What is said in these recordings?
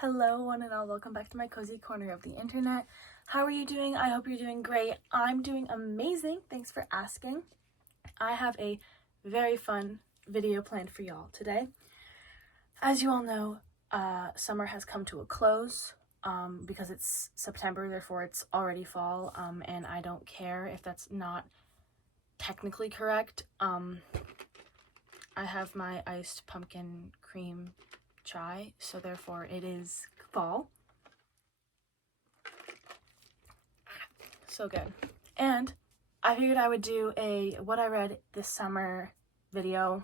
Hello one and all, welcome back to my cozy corner of the internet. How are you doing? I hope you're doing great. I'm doing amazing, thanks for asking. I have a very fun video planned for y'all today. As you all know, summer has come to a close because it's September, therefore it's already fall, and I don't care if that's not technically correct. I have my iced pumpkin cream chai, so therefore it is fall. So good. And I figured I would do a what I read this summer video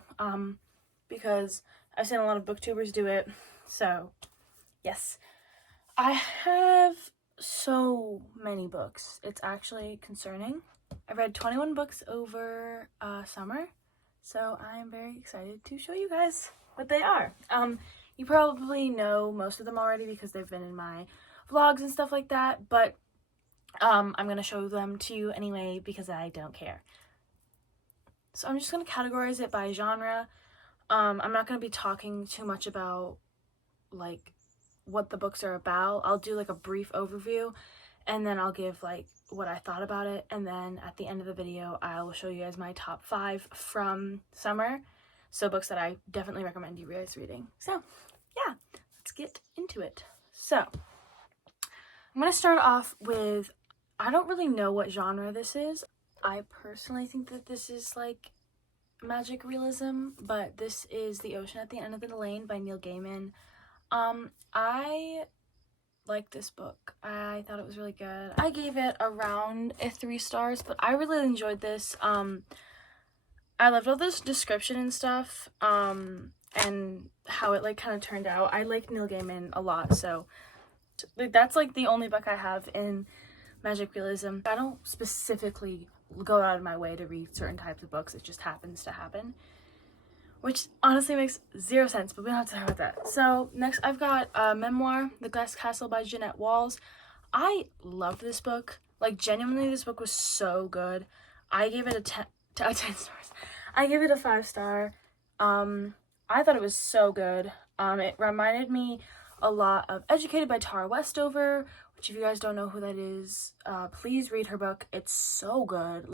because I've seen a lot of booktubers do it. So yes, I have so many books. It's actually concerning. I read 21 books over summer, so I'm very excited to show you guys what they are. You probably know most of them already because they've been in my vlogs and stuff like that, but I'm gonna show them to you anyway because I don't care. So I'm just gonna categorize it by genre. I'm not gonna be talking too much about like what the books are about. I'll do like a brief overview and then I'll give like what I thought about it, and then at the end of the video I will show you guys my top 5 from summer. So books that I definitely recommend you guys reading. So yeah, let's get into it. So I'm gonna start off with, I don't really know what genre this is. I personally think that this is like magic realism, but this is The Ocean at the End of the Lane by Neil Gaiman. I like this book. I thought it was really good. I gave it around 3 stars, but I really enjoyed this. I loved all this description and stuff, and how it like kind of turned out. I like Neil Gaiman a lot, so that's like the only book I have in magic realism. I don't specifically go out of my way to read certain types of books. It just happens to happen, which honestly makes 0 sense, but we don't have to talk about that. So next I've got a memoir, The Glass Castle by Jeanette Walls. I loved this book. Like genuinely, this book was so good. I gave it a 10 stars. I gave it a 5-star. I thought it was so good. It reminded me a lot of Educated by Tara Westover, which if you guys don't know who that is, please read her book. It's so good.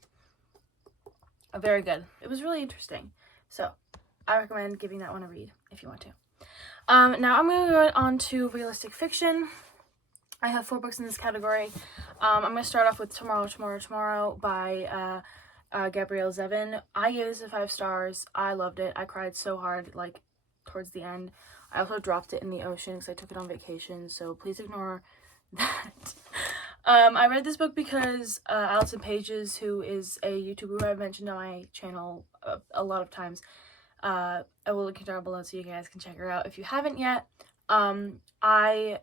Very good. It was really interesting. So I recommend giving that one a read if you want to. Now I'm going to go on to realistic fiction. I have 4 books in this category. I'm going to start off with Tomorrow by Gabrielle Zevin. I gave this a 5 stars. I loved it. I cried so hard like towards the end. I also dropped it in the ocean because I took it on vacation, so please ignore that. I read this book because Allison Pages, who is a YouTuber who I've mentioned on my channel a lot of times, I will link her down below so you guys can check her out if you haven't yet. I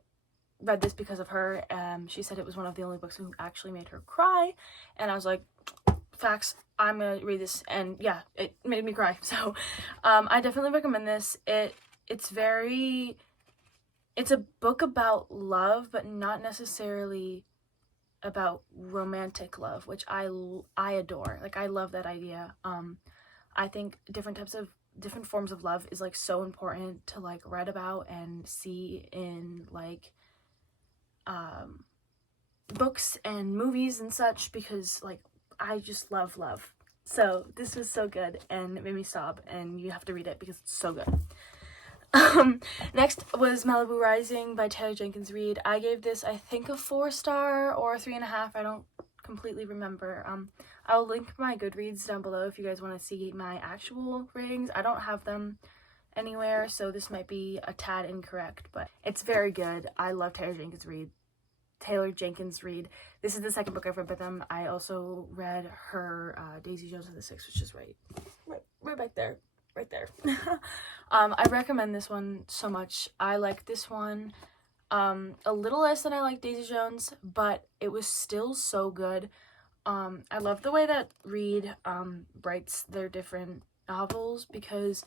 read this because of her. She said it was one of the only books who actually made her cry, and I was like, facts, I'm gonna read this, and yeah, it made me cry. So I definitely recommend this. It's a book about love, but not necessarily about romantic love, which I adore. Like, I love that idea. I think different forms of love is like so important to like read about and see in like books and movies and such, because like I just love love. So this was so good and it made me sob, and you have to read it because it's so good. Next was Malibu Rising by Taylor Jenkins Reid. I gave this, I think, a 4-star or 3.5. I don't completely remember. I'll link my Goodreads down below if you guys want to see my actual ratings. I don't have them anywhere, so this might be a tad incorrect, but it's very good. I love Taylor Jenkins Reid. This is the second book I've read by them. I also read her Daisy Jones and the Six, which is right back there. Right there. I recommend this one so much. I like this one a little less than I like Daisy Jones, but it was still so good. I love the way that Reid writes their different novels, because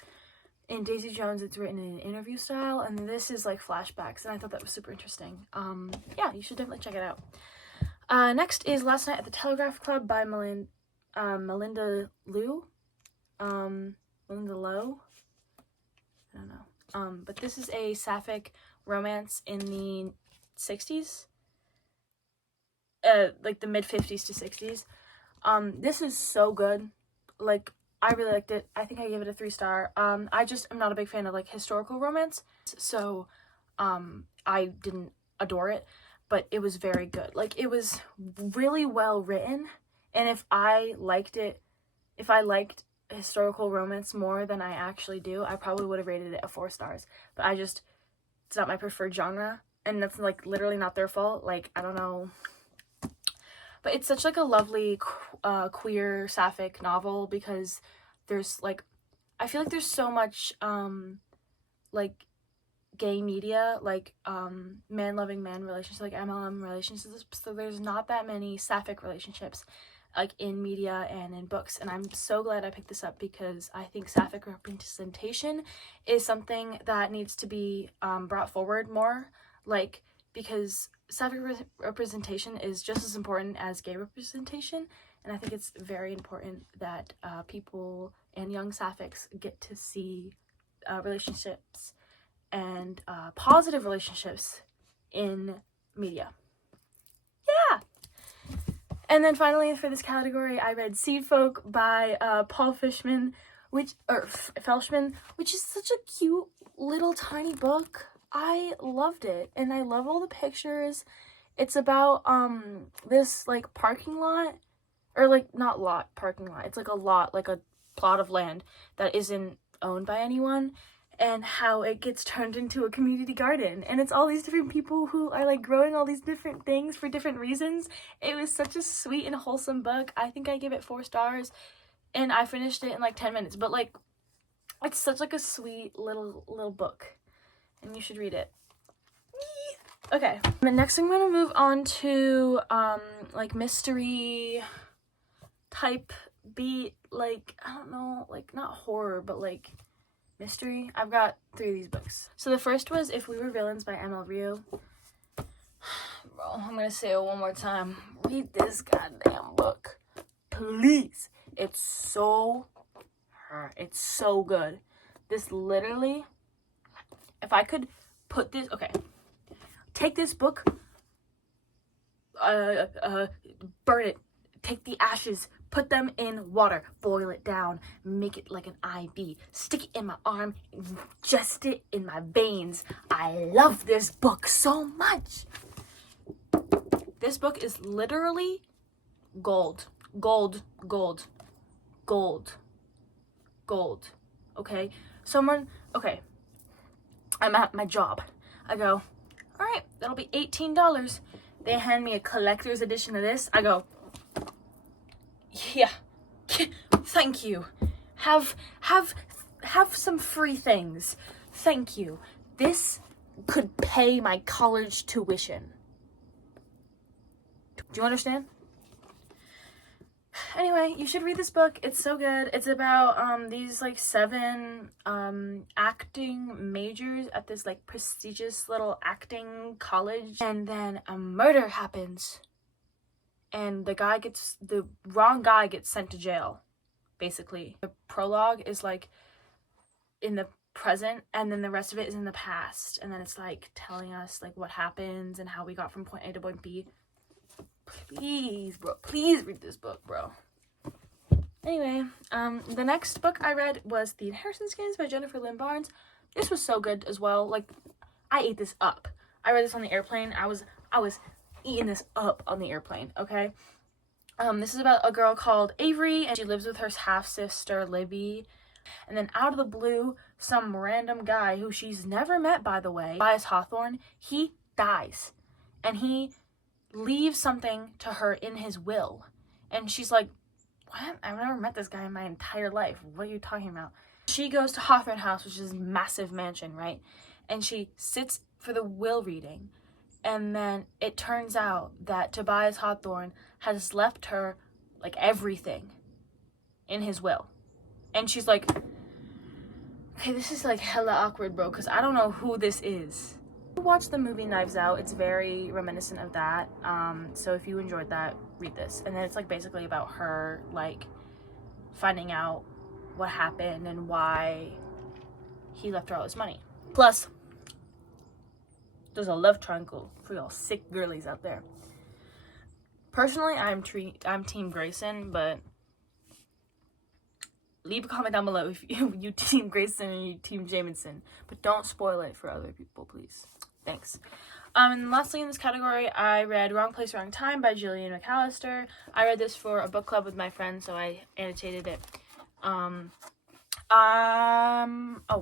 in Daisy Jones it's written in an interview style, and this is like flashbacks, and I thought that was super interesting. Yeah, you should definitely check it out. Next is Last Night at the Telegraph Club by Melinda Liu. Melinda Lowe? I don't know. But this is a sapphic romance in the 60s, like the mid 50s to 60s. This is so good. Like, I really liked it. I think I gave it a 3-star. I just am not a big fan of like historical romance, so I didn't adore it, but it was very good. Like, it was really well written, and if I liked historical romance more than I actually do, I probably would have rated it a 4 stars. But it's not my preferred genre, and that's like literally not their fault. Like, I don't know. But it's such like a lovely queer sapphic novel, because there's like, I feel like there's so much like gay media, like man loving man relationships, like MLM relationships, so there's not that many sapphic relationships like in media and in books. And I'm so glad I picked this up, because I think sapphic representation is something that needs to be brought forward more, like, because sapphic representation is just as important as gay representation, and I think it's very important that people and young sapphics get to see relationships and positive relationships in media. Yeah. And then finally, for this category, I read Seed Folk by Paul Felshman, which is such a cute little tiny book. I loved it, and I love all the pictures. It's about this like parking lot, or like not lot, parking lot. It's like a lot, like a plot of land that isn't owned by anyone, and how it gets turned into a community garden, and it's all these different people who are like growing all these different things for different reasons. It was such a sweet and wholesome book. I think I give it 4 stars, and I finished it in like 10 minutes, but like, it's such like a sweet little book, and you should read it. Okay, the next I'm gonna move on to like mystery type beat, like, I don't know, like not horror, but like mystery. I've got 3 of these books. So the first was If We Were Villains by ML Rio. Bro, I'm gonna say it one more time. Read this goddamn book, please. It's so good. This literally, if I could put this, okay, take this book, burn it, take the ashes, put them in water, boil it down, make it like an IV, stick it in my arm, ingest it in my veins. I love this book so much. This book is literally gold. Gold. Okay? Okay. I'm at my job. I go, all right, that'll be $18. They hand me a collector's edition of this. I go, yeah, thank you. Have some free things. Thank you. This could pay my college tuition. Do you understand? Anyway, you should read this book. It's so good. It's about these like 7 acting majors at this like prestigious little acting college, and then a murder happens, and the wrong guy gets sent to jail, basically. The prologue is like in the present, and then the rest of it is in the past, and then it's like telling us like what happens and how we got from point A to point B. Please, bro, please read this book, bro. Anyway, the next book I read was The Inheritance Games by Jennifer Lynn Barnes. This was so good as well. Like, I ate this up. I read this on the airplane. I was eating this up on the airplane, okay? This is about a girl called Avery, and she lives with her half-sister, Libby. And then out of the blue, some random guy who she's never met, by the way, Tobias Hawthorne, he dies. And he leaves something to her in his will. And she's like, what? I've never met this guy in my entire life. What are you talking about? She goes to Hawthorne House, which is a massive mansion, right? And she sits for the will reading. And then it turns out that Tobias Hawthorne has left her, like, everything in his will. And she's like, okay, this is, like, hella awkward, bro, because I don't know who this is. Watch the movie Knives Out. It's very reminiscent of that. So if you enjoyed that, read this. And then it's like basically about her like finding out what happened and why he left her all this money. Plus, There's a love triangle for y'all sick girlies out there. Personally, I'm Team Grayson, but leave a comment down below if you Team Grayson and you Team Jamison. But don't spoil it for other people, please. Thanks. And lastly in this category, I read Wrong Place, Wrong Time by Gillian McAllister. I read this for a book club with my friends, so I annotated it. Oh,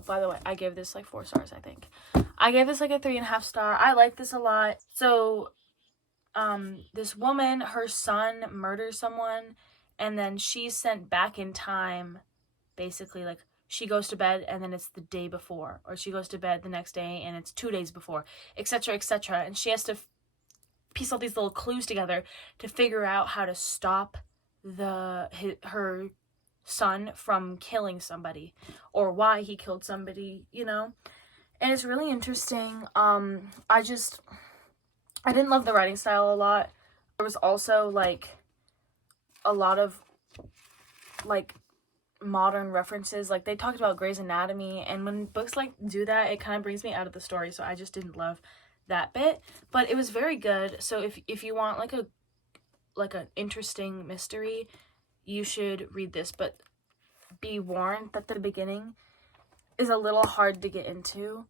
by the way, I gave this like 4 stars, I think. I gave this like a 3.5 star. I like this a lot. So, this woman, her son murders someone, and then she's sent back in time, basically, like, she goes to bed and then it's the day before, or she goes to bed the next day and it's 2 days before, etc., etc., and she has to piece all these little clues together to figure out how to stop her son from killing somebody, or why he killed somebody, you know. And it's really interesting. I didn't love the writing style a lot. There was also like a lot of like modern references. Like, they talked about Grey's Anatomy, and when books like do that, it kind of brings me out of the story, so I just didn't love that bit. But it was very good. So if you want like an interesting mystery, you should read this. But be warned that the beginning is a little hard to get into,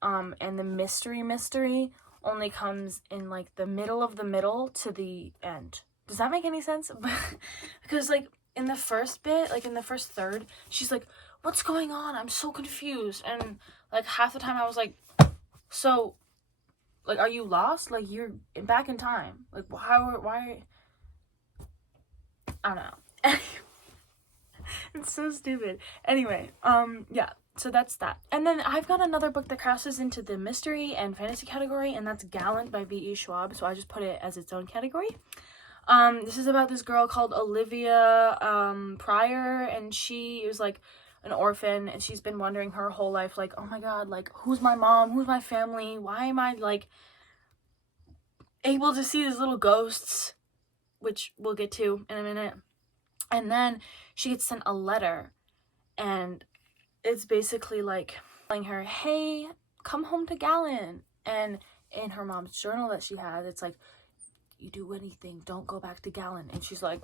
and the mystery only comes in like the middle of the middle to the end. Does that make any sense? Because like in the first bit, like in the first third, she's like, what's going on? I'm so confused. And like half the time I was like, so like, are you lost? Like, you're back in time. Like, why? I don't know. It's so stupid. Anyway, yeah, so that's that. And then I've got another book that crosses into the mystery and fantasy category, and that's Gallant by V.E. Schwab, so I just put it as its own category. This is about this girl called Olivia Pryor, and she was like an orphan, and she's been wondering her whole life, like, oh my god, like, who's my mom, who's my family, why am I like able to see these little ghosts, which we'll get to in a minute. And then she gets sent a letter, and it's basically like telling her, hey, come home to Gallant. And in her mom's journal that she had, it's like, you do anything, don't go back to Gallant. And she's like,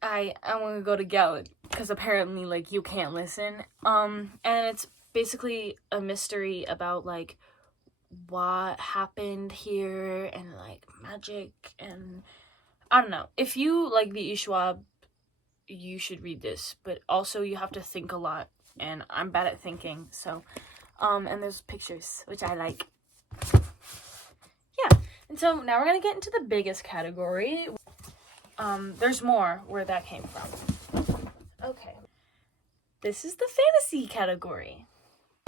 I want to go to Gallant, because apparently like you can't listen. And it's basically a mystery about like what happened here, and like magic, and I don't know. If you like V.E. Schwab, you should read this, but also you have to think a lot, and I'm bad at thinking, so and there's pictures, which I like. Yeah. And so now we're gonna get into the biggest category. There's more where that came from. Okay. This is the fantasy category.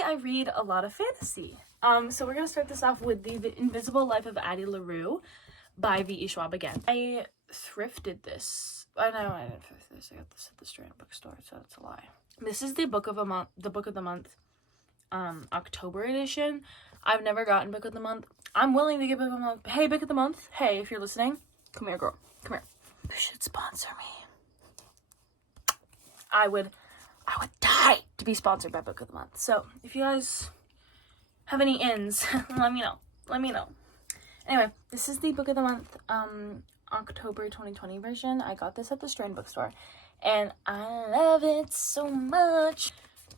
I read a lot of fantasy. So we're gonna start this off with The Invisible Life of Addie LaRue by V.E. Schwab again. I thrifted this. I know I didn't thrift this. I got this at the Strand bookstore, so that's a lie. This is the book of the month, October edition. I've never gotten book of the month. I'm willing to get book of the month. Hey, book of the month. Hey, if you're listening, come here, girl. Come here. You should sponsor me. I would die to be sponsored by book of the month. So if you guys have any ins, let me know. Anyway, this is the book of the month, October 2020 version. I got this at the Strand bookstore, and I love it so much.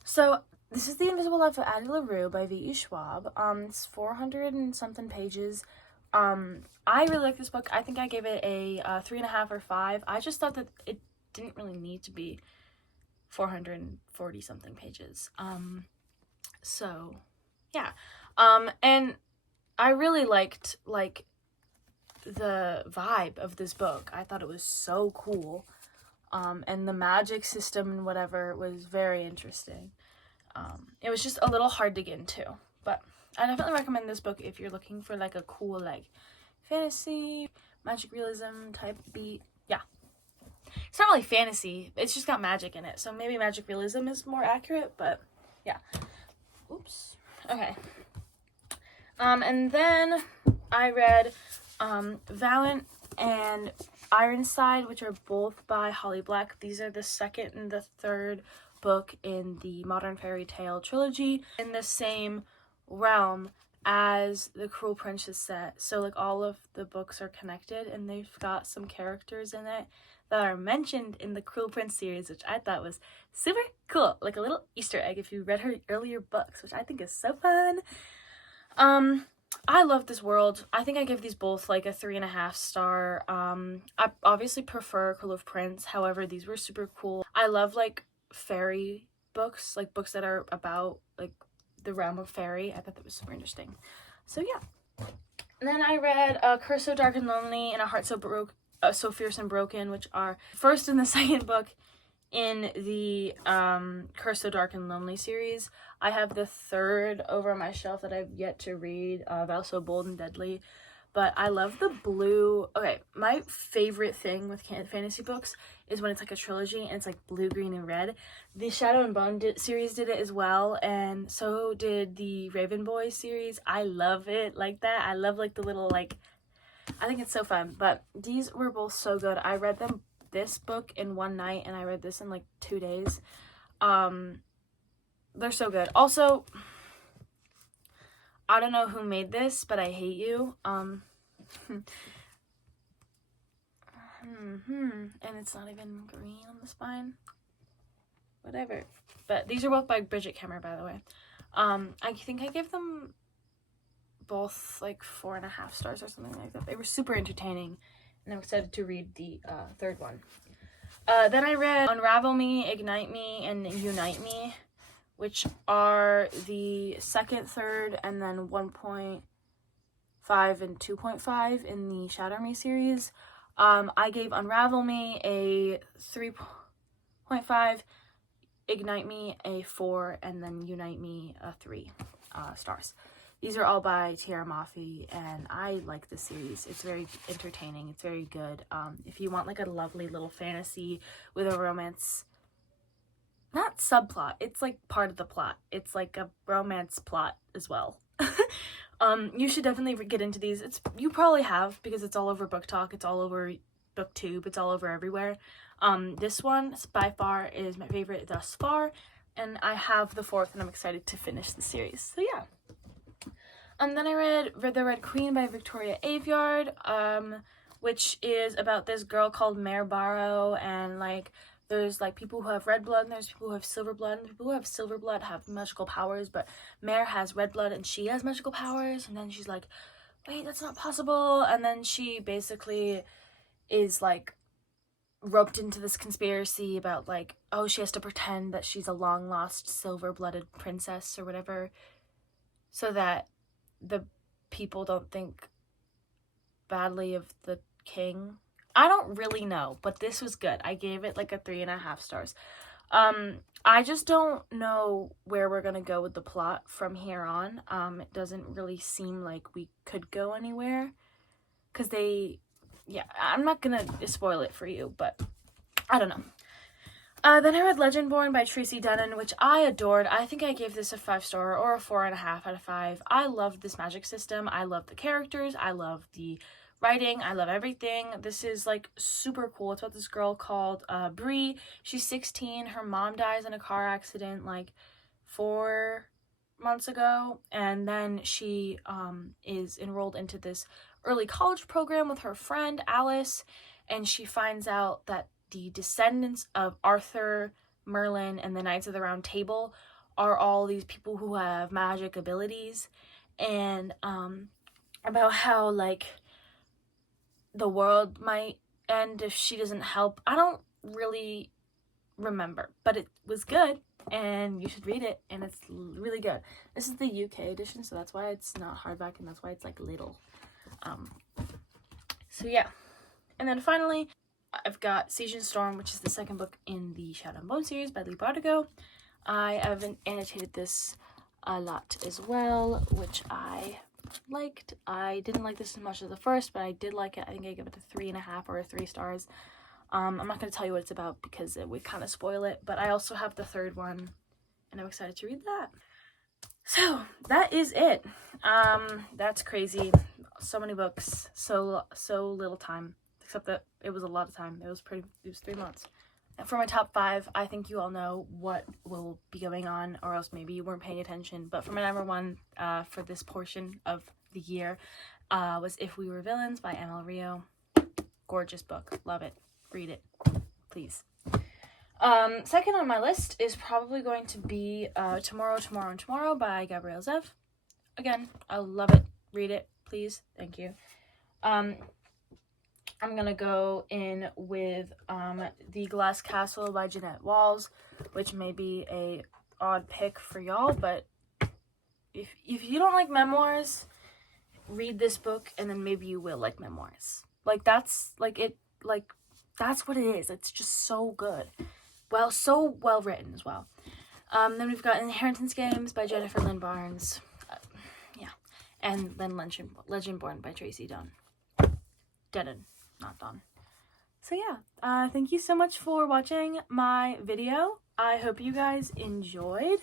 So this is The Invisible Life of Addie LaRue by V.E. Schwab. It's 400 and something pages. I really like this book. I think I gave it a 3.5 or 5. I just thought that it didn't really need to be 440 something pages. So yeah. And I really liked like the vibe of this book. I thought it was so cool. And the magic system and whatever was very interesting. It was just a little hard to get into, but I definitely recommend this book if you're looking for like a cool like fantasy, magic realism type beat. Yeah. It's not really fantasy, it's just got magic in it, so maybe magic realism is more accurate, but yeah. Oops. Okay. And then I read Valiant and Ironside, which are both by Holly Black. These are the second and the third book in the Modern Fairy Tale trilogy in the same realm as the Cruel Prince is set. So like all of the books are connected, and they've got some characters in it that are mentioned in the Cruel Prince series, which I thought was super cool, like a little Easter egg if you read her earlier books, which I think is so fun. I love this world. I think I give these both like a 3.5 star. I obviously prefer Cruel Prince, however these were super cool. I love like fairy books, like books that are about like the realm of fairy. I thought that was super interesting. So yeah. And then I read Curse So Dark and Lonely and A Heart So Fierce and Broken, which are first and the second book in the Curse So Dark and Lonely series. I have the third over my shelf that I've yet to read, Vow So Bold and Deadly. But I love the blue. Okay, my favorite thing with fantasy books is when it's like a trilogy and it's like blue, green, and red. The Shadow and Bone series did it as well, and so did the Raven Boy series. I love it like that. I love like the little like, I think it's so fun. But these were both so good. I read them, this book in one night, and I read this in like 2 days. They're so good. Also, I don't know who made this, but I hate you. And it's not even green on the spine. Whatever. But these are both by Bridget Kemmer, by the way. I think I give them both like 4.5 stars or something like that. They were super entertaining, and I'm excited to read the third one. Then I read Unravel Me, Ignite Me, and Unite Me, which are the second, third, and then 1.5 and 2.5 in the Shatter Me series. I gave Unravel Me a 3.5, Ignite Me a 4, and then Unite Me a 3 stars. These are all by Tiara Mafi, and I like this series. It's very entertaining. It's very good. If you want like a lovely little fantasy with a romance, not subplot, it's like part of the plot. It's like a romance plot as well. You should definitely get into these. You probably have, because it's all over Book Talk, it's all over BookTube, it's all over everywhere. This one by far is my favorite thus far, and I have the fourth, and I'm excited to finish the series. So yeah. Then I read The Red Queen by Victoria Aveyard, which is about this girl called Mare Barrow, and like there's like people who have red blood, and there's people who have silver blood, and people who have silver blood have magical powers, but Mare has red blood and she has magical powers, and then she's like, wait, that's not possible, and then she basically is like roped into this conspiracy about like, oh, she has to pretend that she's a long lost silver-blooded princess or whatever, so that the people don't think badly of the king. I don't really know, but this was good. I gave it like a 3.5 stars. I just don't know where we're gonna go with the plot from here on. It doesn't really seem like we could go anywhere, because I'm not gonna spoil it for you, but I don't know. Then I read Legendborn by Tracy Denon, which I adored. I think I gave this a 5 star or a 4.5 out of 5. I loved this magic system. I love the characters. I love the writing. I love everything. This is like super cool. It's about this girl called Bree. She's 16. Her mom dies in a car accident like 4 months ago, and then she is enrolled into this early college program with her friend Alice, and she finds out that the descendants of Arthur, Merlin, and the Knights of the Round Table are all these people who have magic abilities, and about how like the world might end if she doesn't help. I don't really remember, but it was good, and you should read it, and it's really good. This is the UK edition, so that's why it's not hardback, and that's why it's like little. So yeah. And then finally, I've got Siege and Storm, which is the second book in the Shadow and Bone series by Lee Bardugo. I have annotated this a lot as well, which I liked. I didn't like this as much as the first, but I did like it. I think I give it a 3.5 or a 3 stars. I'm not going to tell you what it's about because it would kind of spoil it, but I also have the third one, and I'm excited to read that. So that is it. That's crazy. So many books, so little time, except that it was a lot of time. It was 3 months. For my top 5, I think you all know what will be going on, or else maybe you weren't paying attention. But for my number 1 for this portion of the year was If We Were Villains by ML Rio. Gorgeous book. Love it. Read it. Please. Second on my list is probably going to be Tomorrow, Tomorrow, and Tomorrow by Gabrielle Zev. Again, I love it. Read it, please. Thank you. I'm gonna go in with The Glass Castle by Jeanette Walls, which may be a odd pick for y'all, but if you don't like memoirs, read this book and then maybe you will like memoirs. That's what it is. It's just so good. Well, so well written as well. Then we've got Inheritance Games by Jennifer Lynn Barnes. And then Legendborn by Tracy Denon, not Dawn. So yeah, thank you so much for watching my video. I hope you guys enjoyed.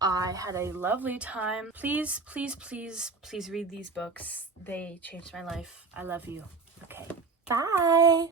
I had a lovely time. Please, please, please, please read these books. They changed my life. I love you. Okay, bye!